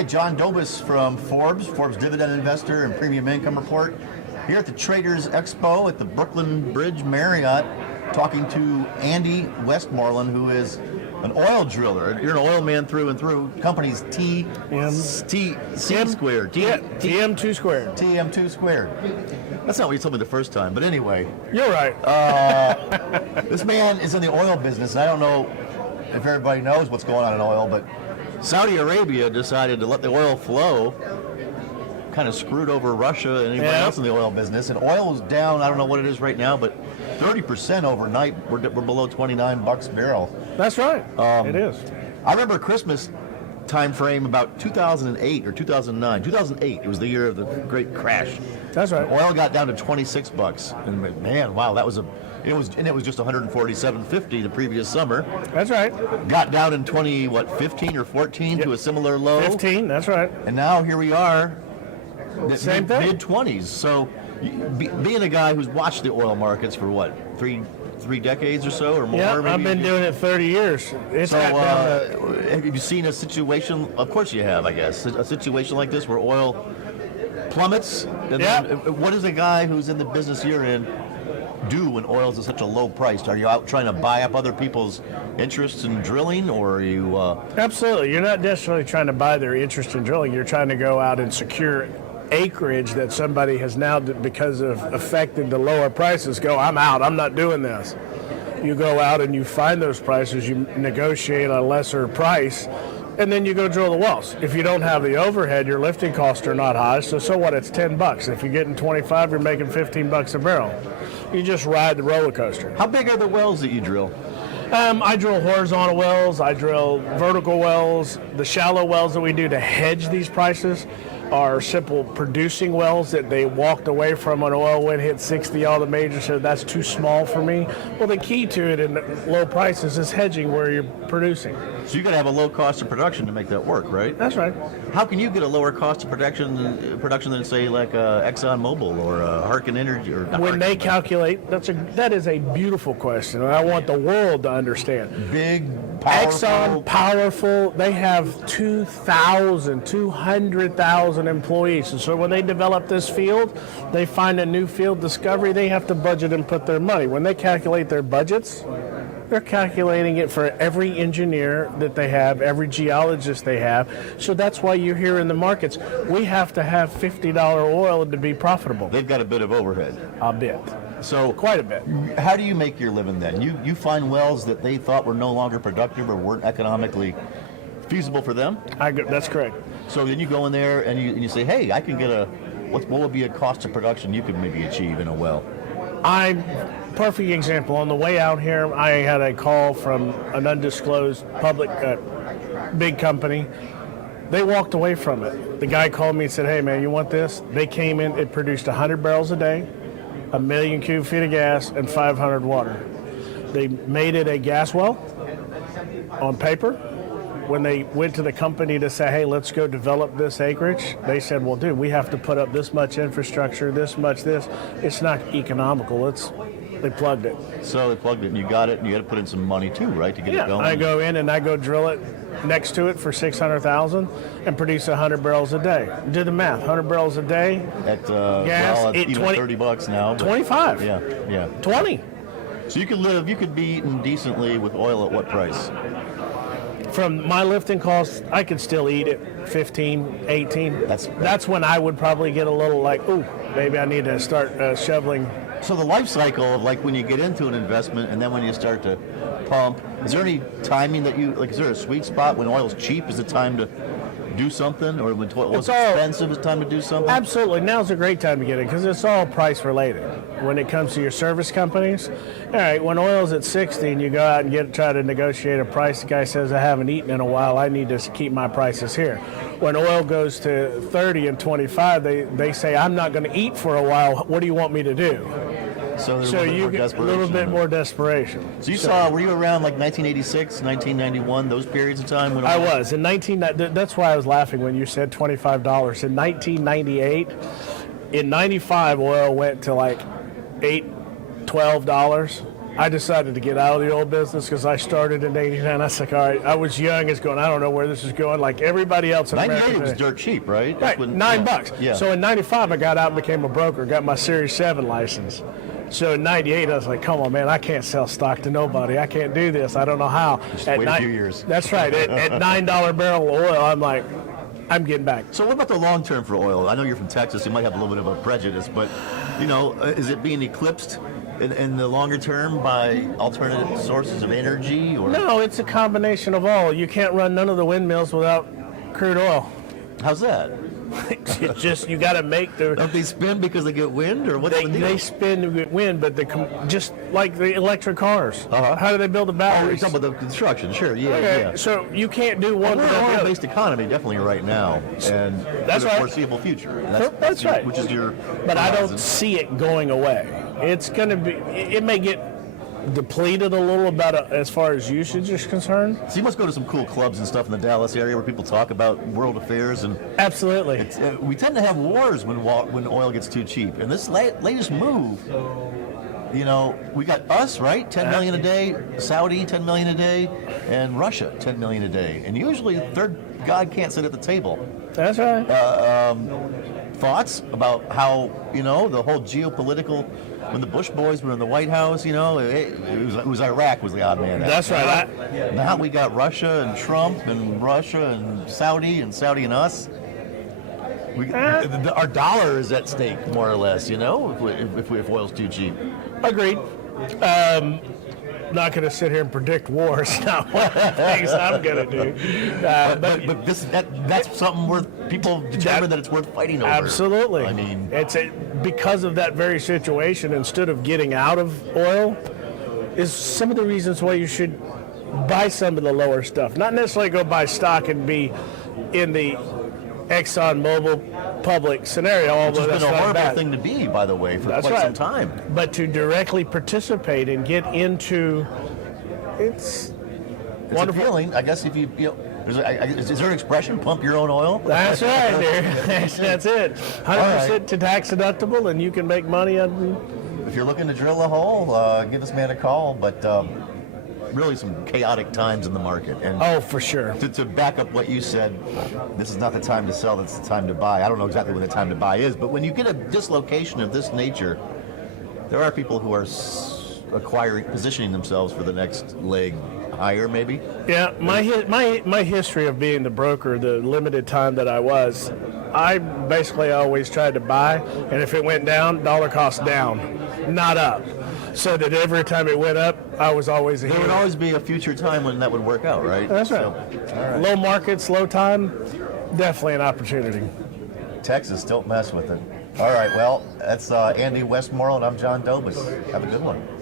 Hi, John Dobis from Forbes Dividend Investor and Premium Income Report. Here at the Traders Expo at the Brooklyn Bridge Marriott, talking to Andy Westmoreland, who is an oil driller. You're an oil man through and through. Company's TM2 squared. That's not what you told me the first time, but anyway. You're right. This man is in the oil business, and I don't know if everybody knows what's going on in oil, but Saudi Arabia decided to let the oil flow, kind of screwed over Russia and anybody else in the oil business, and oil is down, I don't know what it is right now, but 30% overnight. We're below $29 a barrel. That's right. It is. I remember Christmas time frame about 2008 or 2009. 2008, it was the year of the great crash. That's right. Oil got down to $26, and man, wow, it was just $147.50 the previous summer. That's right. Got down in 15 or 14 to a similar low. 15, that's right. And now here we are, Same thing. mid-20s. So being a guy who's watched the oil markets for what, three decades or so or more? Yeah, maybe? I've been doing it 30 years. It's got down to... Have you seen a situation, of course you have, I guess, a situation like this where oil plummets? And then what does a guy who's in the business you're in do when oil's at such a low price? Are you out trying to buy up other people's interests in drilling, or are you... Absolutely. You're not necessarily trying to buy their interest in drilling. You're trying to go out and secure acreage that somebody has now, because of affected the lower prices, go, I'm out, I'm not doing this. You go out and you find those prices, you negotiate a lesser price, and then you go drill the wells. If you don't have the overhead, your lifting costs are not high, so what, it's $10. If you're getting 25, you're making $15 a barrel. You just ride the roller coaster. How big are the wells that you drill? I drill horizontal wells, I drill vertical wells. The shallow wells that we do to hedge these prices are simple producing wells that they walked away from when oil went hit 60. All the majors said that's too small for me. Well, the key to it in low prices is hedging where you're producing. So you got to have a low cost of production to make that work, right? That's right. How can you get a lower cost of production than say like ExxonMobil or Harken Energy? Or when they calculate, that is a beautiful question, and I want the world to understand. Big, powerful. Exxon, powerful. They have 200,000 employees, and so when they develop this field, they find a new field discovery, they have to budget and put their money. When they calculate their budgets, they're calculating it for every engineer that they have, every geologist they have. So that's why you're here in the markets. We have to have $50 oil to be profitable. They've got a bit of overhead. A bit. So quite a bit. How do you make your living then? You find wells that they thought were no longer productive or weren't economically feasible for them? That's correct. So then you go in there and you say, hey, I can get what would be a cost of production you could maybe achieve in a well? Perfect example. On the way out here, I had a call from an undisclosed public big company. They walked away from it. The guy called me and said, hey, man, you want this? They came in, it produced 100 barrels a day, 1 million cubic feet of gas, and 500 water. They made it a gas well on paper. When they went to the company to say, hey, let's go develop this acreage, they said, well, dude, we have to put up this much infrastructure, this much this. It's not economical. They plugged it. So they plugged it, and you got it, and you had to put in some money too, right, to get it going? I go in and I go drill it next to it for $600,000 and produce 100 barrels a day. Do the math, 100 barrels a day. At gas, well, it's even $30 now. 25. Yeah. 20. So you could be eating decently with oil at what price? From my lifting costs, I could still eat it 15, 18. That's when I would probably get a little like, ooh, maybe I need to start shoveling. So the life cycle of like when you get into an investment and then when you start to pump, is there any timing that is there a sweet spot when oil's cheap? Is it time to do something, or when oil's expensive, it's time to do something? Absolutely. Now's a great time to get in because it's all price related. When it comes to your service companies, all right, when oil's at 60 and you go out and try to negotiate a price, the guy says, I haven't eaten in a while, I need to keep my prices here. When oil goes to 30 and 25, they say, I'm not going to eat for a while, what do you want me to do? So you get a little bit more desperation. So were you around like 1986, 1991, those periods of time? When I was. That's why I was laughing when you said $25. In 1998, in 95, oil went to like $8, $12. I decided to get out of the oil business because I started in '89. I was like, all right, I was young. It's going, I don't know where this is going. Like everybody else in America. 98 was dirt cheap, right? Right, $9. Yeah. So in '95, I got out and became a broker, got my Series 7 license. So in '98, I was like, come on, man, I can't sell stock to nobody. I can't do this. I don't know how. Just wait a few years. That's right. At $9 barrel of oil, I'm like, I'm getting back. So what about the long term for oil? I know you're from Texas. You might have a little bit of a prejudice, but, is it being eclipsed in the longer term by alternative sources of energy? Or? No, it's a combination of all. You can't run none of the windmills without crude oil. How's that? It's just, you got to make the... Don't they spin because they get wind, or what's the deal? They spin to get wind, but just like the electric cars. Uh-huh. How do they build the Oh, you're batteries? talking about the construction, sure, yeah, Okay, yeah. so you can't do one We're without an the other. oil-based economy, definitely right now, and That's for the right. foreseeable future. That's right. Which is your... But I horizon. don't see it going away. It's going to be... It may get depleted a little about as far as usage is concerned. So you must go to some cool clubs and stuff in the Dallas area where people talk about world affairs, and Absolutely. we tend to have wars when oil gets too cheap. And this latest move, we got us, right? 10 million a day, Saudi 10 million a day, and Russia 10 million a day. And usually the third god can't sit at the table. That's right. Thoughts about how, the whole geopolitical, when the Bush boys were in the White House, it was Iraq was the odd man out. That's right. Now we got Russia and Trump and Russia and Saudi and us. Our dollar is at stake, more or less, if oil's too cheap. Agreed. Not going to sit here and predict wars. Not one of the things I'm going to do. But that's something worth, people determine that it's worth fighting over. Absolutely. I mean, because of that very situation, instead of getting out of oil, is some of the reasons why you should buy some of the lower stuff. Not necessarily go buy stock and be in the ExxonMobil public scenario, although it's that's been a not horrible bad. thing to be, by the way, for quite some time. But to directly participate and get into, it's wonderful. Appealing, I guess. If you is there an expression? Pump your own oil. That's right, dude. That's it. 100% to tax deductible, and you can make money on. If you're looking to drill a hole, give this man a call. But really, some chaotic times in the market. And Oh, for sure. to back up what you said, this is not the time to sell. It's the time to buy. I don't know exactly when the time to buy is, but when you get a dislocation of this nature, there are people who are positioning themselves for the next leg higher, maybe. Yeah, my history of being the broker, the limited time that I was, I basically always tried to buy, and if it went down, dollar cost down, not up. So that every time it went up, I was always ahead. There would always be a future time when that would work out, right? That's right. All right. Low markets, low time, definitely an opportunity. Texas, don't mess with it. All right, well, that's Andy Westmoreland. I'm John Dobus. Have a good one.